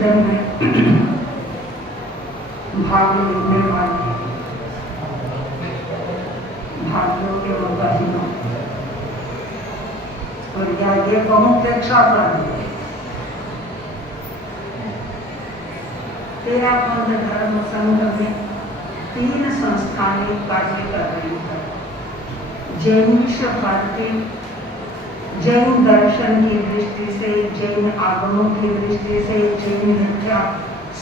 सदन में भाग लेने वाले भाइयों के बहनों और या ये कहूँ प्रेक्षा प्राणी तेरा बंध धर्म संघ में 3 संस्थाएं कार्य कर रही है। जैन विश्व भारती जैन दर्शन की दृष्टि से, जैन आगमों की दृष्टि से, जैन विद्या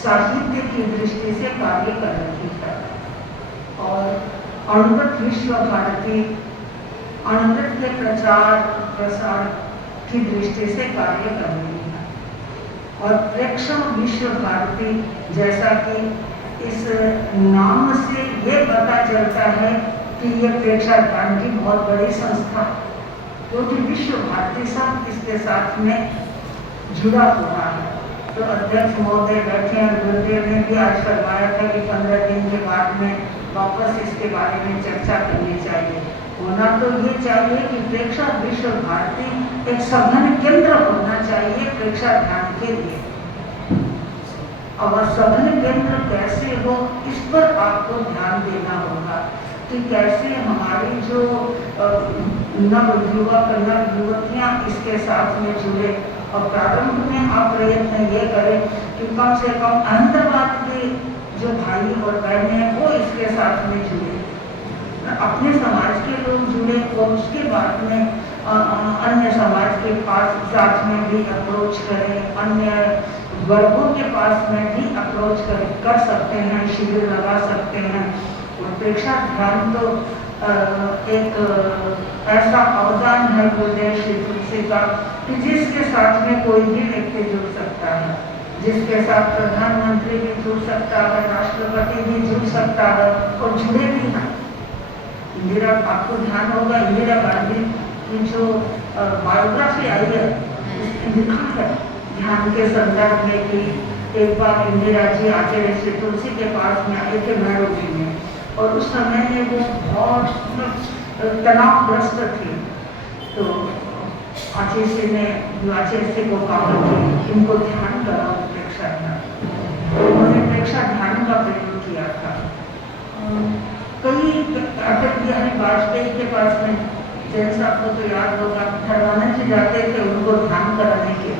साहित्य की दृष्टि से कार्य कर रही है और अमृत विश्व भारती अमृत के प्रचार प्रसार की दृष्टि से कार्य कर रही है। और प्रेक्षण विश्व भारती, जैसा कि इस नाम से ये पता चलता है कि ये प्रेक्षाध्यान की बहुत बड़ी संस्था, क्योंकि विश्व भारती सब इसके साथ में जुड़ा हुआ है। तो अध्यक्ष महोदय बैठे हैं, गुरुदेव ने भी आज फरमाया था कि 15 दिन के बाद में वापस इसके बारे में चर्चा करनी चाहिए। होना तो ये चाहिए कि प्रेक्षा विश्व भारती एक सघन केंद्र होना चाहिए प्रेक्षाध्यान के लिए। और सघन केंद्र कैसे हो, इस पर आपको ध्यान देना होगा कि कैसे हमारी जो नव युवक नव युवतियाँ इसके साथ में जुड़े। और प्रारंभ में आप प्रयत्न ये करें कि कम से कम अहमदाबाद के जो भाई और बहनें हैं वो इसके साथ में जुड़े, अपने समाज के लोग जुड़े और उसके बाद में अन्य समाज के पास साथ में भी अप्रोच करें, अन्य वर्गों के पास में भी अप्रोच कर सकते हैं, शिविर लगा सकते हैं। और प्रेक्षाध्यान तो एक ऐसा अवदान है गुरुदेव श्री तुलसी का कि जिसके साथ में कोई भी व्यक्ति जुड़ सकता है, जिसके साथ प्रधानमंत्री भी जुड़ सकता है, राष्ट्रपति भी जुड़ सकता है और जुड़े भी हैं। इंदिरा, आपको ध्यान होगा इंदिरा गांधी की जो बायोग्राफी आई है उसमें लिखा है ध्यान के संदर्भ में कि एक बार इंदिरा जी आचार्य श्री तुलसी के पास में आए थे नैरोबी में, और उस समय में वो बहुत तनावग्रस्त थे। तो आचार्य ने आचार्य को कहा कि इनको ध्यान कराओ, प्रेक्षाध्यान। उन्होंने प्रेक्षाध्यान का प्रयोग किया था। कई अटल बिहारी वाजपेयी के पास में, जैन साहब को तो याद होगा, धर्मानंद जी जाते थे उनको ध्यान कराने के,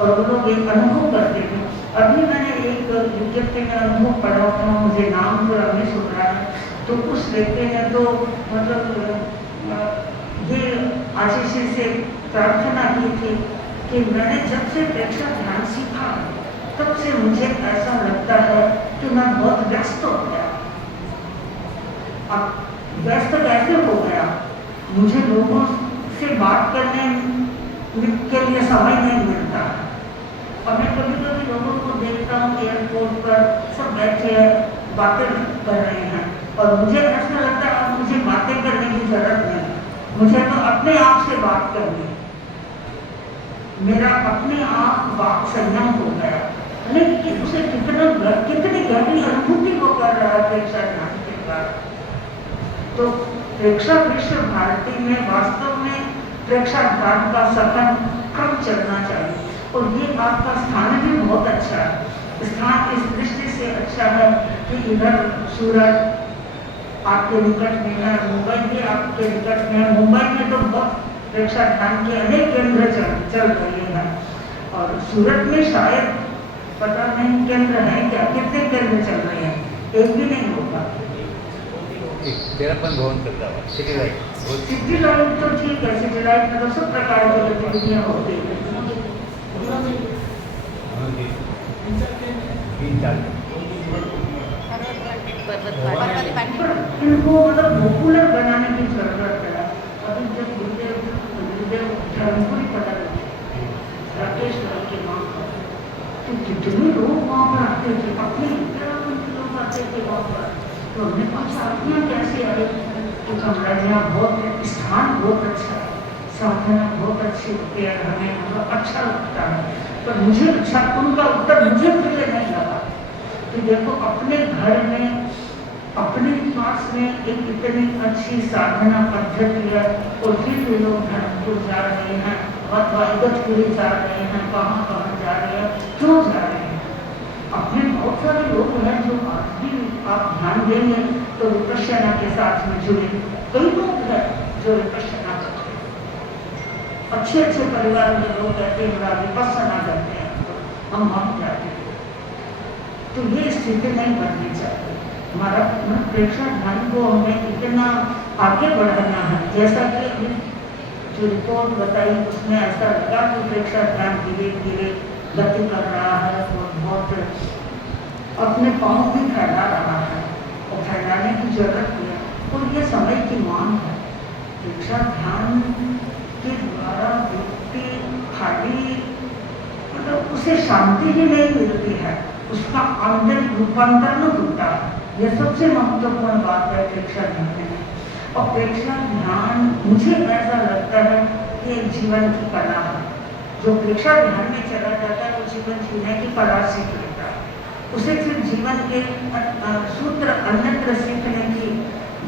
और वो लोग एक अनुभव करते थे। अभी मैंने एक विज्ञप्ति में अनुभव पढ़ा था, मुझे नाम तो अभी सुन रहा है, तो उस व्यक्ति ने तो मतलब ये आशीष से प्रार्थना की थी कि मैंने जब से प्रेक्षाध्यान सीखा तब से मुझे ऐसा लगता है कि मैं बहुत व्यस्त हो गया। अब व्यस्त कैसे हो गया? मुझे लोगों से बात करने के लिए समय नहीं मिलता। और मैं कभी कभी लोगों को देखता हूँ एयरपोर्ट पर सब बैठे बातें कर रहे हैं, और मुझे ऐसा लगता है अब मुझे बातें करने की जरूरत नहीं, मुझे तो अपने आप से बात करनी है। मेरा अपने आप वाक संयम हो गया, लेकिन उसे कितनी गहरी अनुभूति वो कर रहा है प्रेक्षाध्यान के बाद। तो प्रेक्षा विश्व भारती में वास्तव में प्रेक्षाध्यान का सघन क्रम चलना चाहिए। और ये आपका स्थान भी बहुत अच्छा है। स्थान इस दृष्टि से अच्छा है कि इधर सूरत आपके निकट में है, मुंबई भी आपके निकट में है। मुंबई में तो बहुत प्रेक्षाध्यान के अनेक केंद्र चल रहे हैं, और सूरत में शायद पता नहीं केंद्र है क्या, कितने केंद्र चल रहे हैं, एक भी नहीं होगा। सिटी लाइट तो ठीक है, सिटी लाइट में तो सब प्रकार की गतिविधियाँ होती है। इनको मतलब पॉपुलर बनाने की जरूरत है। अभी जब गुरुदेव धर्मपुरी पता लगे राकेश के वहाँ पर, तो कितने लोग वहाँ पर आते थे, अपने लोग आते थे वहाँ पर। तो हमने पूछा आप कैसे आए? तो हमारा यहाँ बहुत स्थान बहुत अच्छा है, साधना बहुत अच्छी होती है, हमें बहुत अच्छा लगता है। पर मुझे अच्छा, उनका उत्तर मुझे प्रिय नहीं लगा कि देखो अपने घर में अपने पास में एक इतनी अच्छी साधना पद्धति है, और फिर भी लोग धर्मपुर जा रहे हैं, अथवा इगतपुरी जा रहे हैं, कहाँ कहाँ जा रहे हैं। क्यों जा रहे हैं? अपने बहुत सारे लोग हैं जो आज भी आप ध्यान देंगे तो विपश्यना के साथ में जुड़े कई लोग हैं जो विपश्यना करते हैं। अच्छे अच्छे परिवार में लोग कहते हैं बड़ा विपश्यना करते हैं तो हम जाते हैं। तो ये स्थिति नहीं बननी चाहिए। हमारा प्रेक्षक ध्यान को हमें इतना आगे बढ़ाना है। जैसा कि जो रिपोर्ट बताई उसमें ऐसा लगा कि प्रेक्षक ध्यान धीरे धीरे गति कर रहा है और बहुत अपने पाँव भी फैला रहा है और फैलाने की जरूरत है। और ये समय की मांग है। प्रेक्षक ध्यान के द्वारा व्यक्ति खाली मतलब उसे शांति ही नहीं मिलती है, उसका आंतरिक रूपांतरण होता है। यह सबसे महत्वपूर्ण बात है प्रेक्षक ध्यान में। और प्रेक्षक ध्यान मुझे ऐसा लगता है कि एक जीवन की कला है। जो प्रेक्षक ध्यान में चला जाता है वो जीवन जीने की कला सीख लेता है। उसे फिर जीवन के सूत्र अन्यत्र सीखने की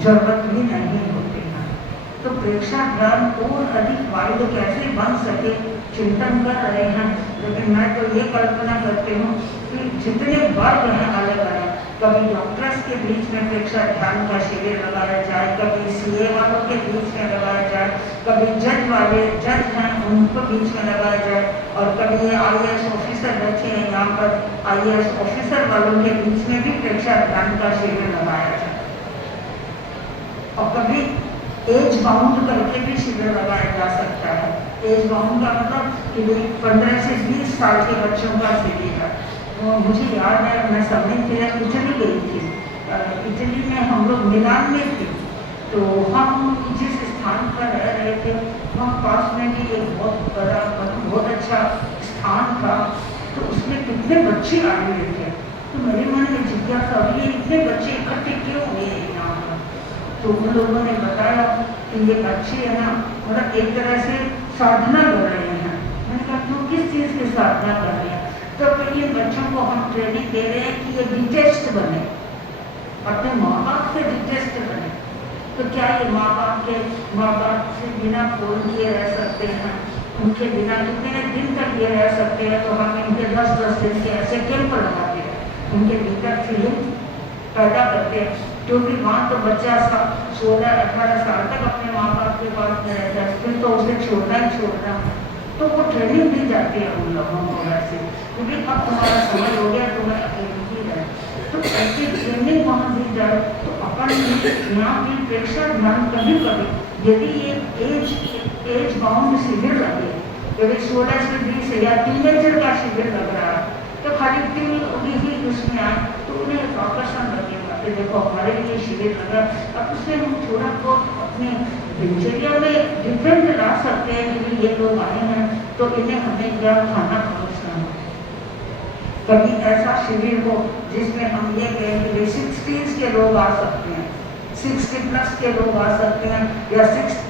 जरूरत भी नहीं होती है। तो प्रेक्षक ध्यान और अधिक वाइड कैसे बन सके चिंतन कर रहे हैं। लेकिन मैं तो ये कल्पना करती हूँ कि जितने वर्ग हैं अलग अलग, कभी डॉक्टर्स के बीच में प्रेक्षक ध्यान का शिविर लगाया जाए, कभी सीए वालों के बीच में लगाया जाए, कभी जज हैं उनको बीच में लगाया जाए, और कभी आईएएस ऑफिसर बैठे हैं यहाँ पर, आईएएस ऑफिसर वालों के बीच में भी प्रेक्षक ध्यान का शिविर लगाया जाए। और कभी एज बाउंड करके भी शिविर लगाया जा सकता है। एज बाउंड का मतलब कि 15 से 20 साल के बच्चों का शिविर है। तो मुझे याद है मैं समय के लिए इटली गई थी। इटली में हम लोग मिलान में थे। तो हम जिस स्थान पर रह रहे थे वहाँ पास में भी एक बहुत बड़ा बहुत अच्छा स्थान था। तो उसमें कितने बच्चे आए हुए थे। तो मेरे मन में जिज्ञासा हुई इतने बच्चे इकट्ठे क्यों हुए यहाँ पर। तो उन लोगों ने बताया कि ये बच्चे है ना मतलब एक तरह से साधना कर रहे हैं। मैंने कहा क्यों, किस चीज़ की साधना कर रहे हैं। तो इन बच्चों को हम ट्रेनिंग दे रहे हैं कि ये डिटेस्ट बने, अपने माँ बाप से डिटेस्ट बने। तो क्या ये माँ बाप से बिना फोन किए रह सकते हैं? उनके बिना कितने दिन तक ये रह सकते हैं? तो हम इनके 10-10 दिन के ऐसे कैंप लगाते हैं, उनके भीतर फीलिंग पैदा करते हैं। क्योंकि वहाँ तो बच्चा 16-18 साल तक अपने माँ बाप के पास में रहता है, फिर तो उसे छोड़ना। तो वो ट्रेनिंग दी जाती है उन लोगों को वैसे, क्योंकि अब तुम्हारा समय हो गया, तुम्हें अकेले ही है। तो ऐसी ट्रेनिंग वहाँ दी जाए तो अपन यहाँ भी प्रेक्षक ध्यान कभी यदि ये एज बाउंड शिविर लगे, यदि 16 से 20 या टीनेजर का शिविर लग रहा है तो खाली टीवी ही उसमें आए तो उन्हें आकर्षण लगेगा कि देखो हमारे लिए शिविर लगा। अब उसमें हम थोड़ा तो अपने दिनचर्या में डिफरेंट ला सकते हैं कि ये लोग आए हैं तो इन्हें हमें क्या खाना परोसना है। कभी ऐसा शिविर हो जिसमें हम ये कहें कि 60s के लोग आ सकते हैं, 60+ के लोग आ सकते हैं या 60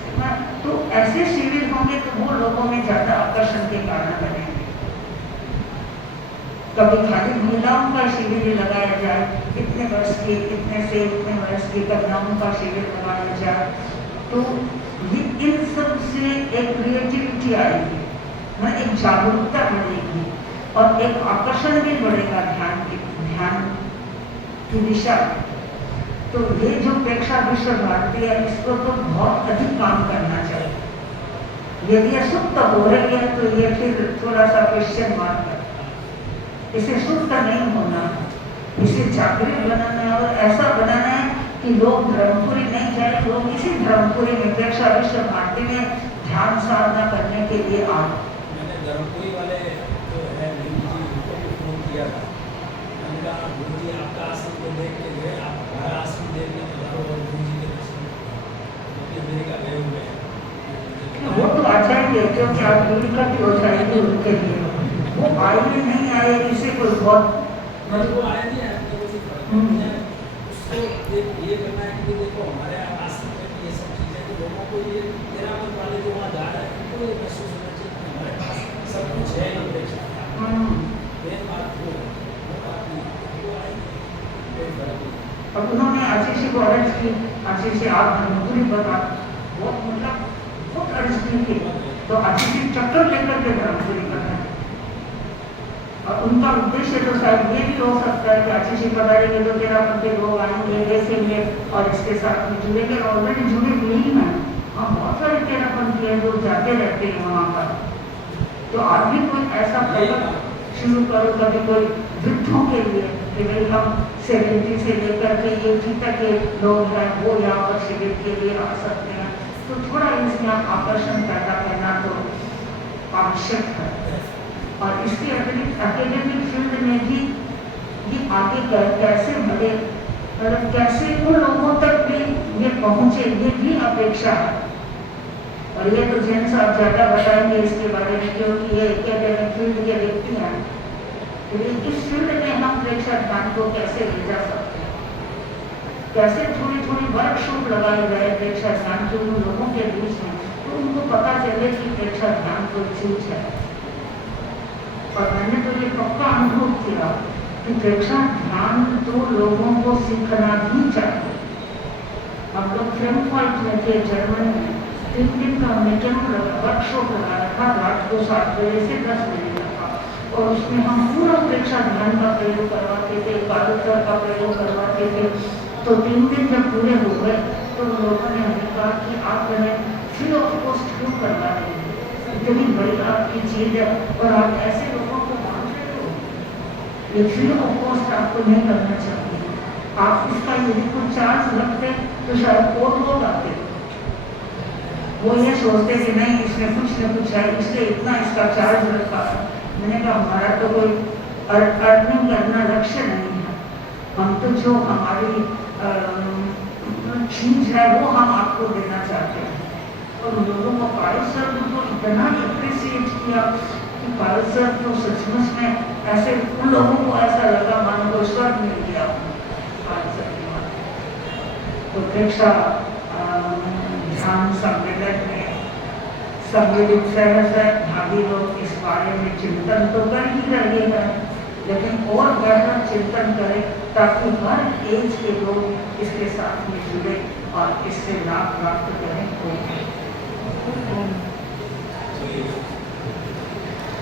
तो ऐसे शिविर होंगे तो वो लोगों में ज़्यादा आकर्षण के कारण बनेंगे। कभी खाली महिलाओं का शिविर लगाया जाए, इतने वर्ष के इतने वर्ष की कन्याओं का शिविर लगाया जाए तो ये इन सब से एक क्रिएटिविटी आएगी, एक जागरूकता बढ़ेगी और एक आकर्षण भी बढ़ेगा ध्यान की दिशा। तो ये जो प्रेक्षा विश्व भारती है इसको तो बहुत अधिक काम करना चाहिए। यदि ये सुप्त हो रही है तो ये फिर थोड़ा सा क्वेश्चन मार्क है। इसे सुप्त नहीं होना, इसे जागृत बनाना है और ऐसा बनाना है कि लोग धर्मपुरी नहीं जाए, लोग इसी धर्मपुरी में प्रेक्षा विश्व भारती में ध्यान साधना करने के लिए आए। मैंने धर्मपुरी वाले जो है उनको भी फोन किया था। मैंने कहा गुरु जी आपका आश्रम को देख के गए, आप हमारा आश्रम देखने और गुरु जी के दर्शन क्योंकि अमेरिका गए हुए हैं। वो तो आ जाएंगे क्योंकि आप दूरी का भी हो जाएगी उनके लिए। वो आए भी नहीं आए इसे कोई बहुत वो आए नहीं आए उसको ये करना है कि देखो हमारे आश्रम में ये सब चीज़ें तो लोगों को ये तेरा मन वाले जो वहाँ जा रहे हैं उनको ये महसूस होना चाहिए कि हमारे पास सब कुछ है ये प्रेक्षा मेन बात वो बात नहीं वो आए कोई फर्क नहीं। अब उन्होंने आशीष को अर्ज की, आशीष से आप धर्मपुरी बता बहुत मतलब बहुत अर्ज की थी तो आशीष चक्कर लेकर के धर्मपुरी बता और उनका उद्देश्य तो शायद ये भी हो सकता है कि अच्छी सी पधारेंगे तो तेरापन के लोग आएंगे देखेंगे और इसके साथ में जुड़ेंगे, ऑलरेडी जुड़े हुए ही हैं। और बहुत सारे तेरापन के लोग जाते रहते हैं वहाँ पर। तो आप भी कोई ऐसा प्रकल्प शुरू करो कभी कोई वृद्धों के लिए कि भाई हम 70 से लेकर के 80 तक के लोग हैं वो यहाँ पर शिविर के लिए आ सकते हैं। तो थोड़ा इसमें आकर्षण पैदा करना तो आवश्यक है। और इसके अतिरिक्त एकेडमिक फील्ड में भी ये आगे कैसे बढ़े, मतलब कैसे उन लोगों तक भी ये पहुँचे, ये भी अपेक्षा है। और ये तो जैन साहब ज़्यादा बताएंगे इसके बारे में क्योंकि ये एकेडमिक फील्ड के व्यक्ति हैं। तो इस फील्ड में हम प्रेक्षक ध्यान को कैसे ले जा सकते हैं, कैसे थोड़ी थोड़ी वर्कशॉप लगाई जाए प्रेक्षक ध्यान के उन लोगों के बीच में, तो उनको पता चले कि प्रेक्षक ध्यान कोई चीज है। और मैंने तो ये पक्का अनुभव किया कि प्रेक्षक ध्यान तो लोगों को सीखना भी चाहिए। हम लोग फ्रैंकफर्ट में थे जर्मनी में, 3 दिन का हमने कैंप लगा, वर्कशॉप लगाया था, रात को 7 बजे से 10 बजे तक का। और उसमें हम पूरा प्रेक्षक ध्यान का प्रयोग करवाते थे, कारुतर का प्रयोग करवाते थे। तो 3 दिन जब पूरे हो गए तो लोगों ने हमें कहा कि आप हमें फ्री ऑफ कॉस्ट क्यों करवा रहे हैं, इतनी बड़ी आपकी चीज है और आप ऐसे लोगों को मान रहे हो, ये फ्री ऑफ कॉस्ट आपको नहीं करना चाहिए। आप इसका यदि कुछ चार्ज रखते तो शायद और लोग आते। वो ये सोचते कि नहीं इसमें कुछ न कुछ है इसलिए इतना इसका चार्ज रखा है। मैंने कहा हमारा तो कोई अर्निंग करना लक्ष्य नहीं है, हम तो जो हमारी चीज है वो हम आपको देना चाहते हैं। और लोगों को पायल सर को इतना एप्रिसिएट किया कि पायल सर तो सचमुच में ऐसे उन लोगों को ऐसा लगा मानो को स्वर्ग मिल गया पायल सर के बाद। तो प्रेक्षा ध्यान सम्मेलन में सम्मिलित सहसा भावी लोग इस बारे में चिंतन तो कर ही रहे हैं, लेकिन और गहरा चिंतन करें ताकि हर एज के लोग इसके साथ में जुड़े और इससे लाभ प्राप्त करें।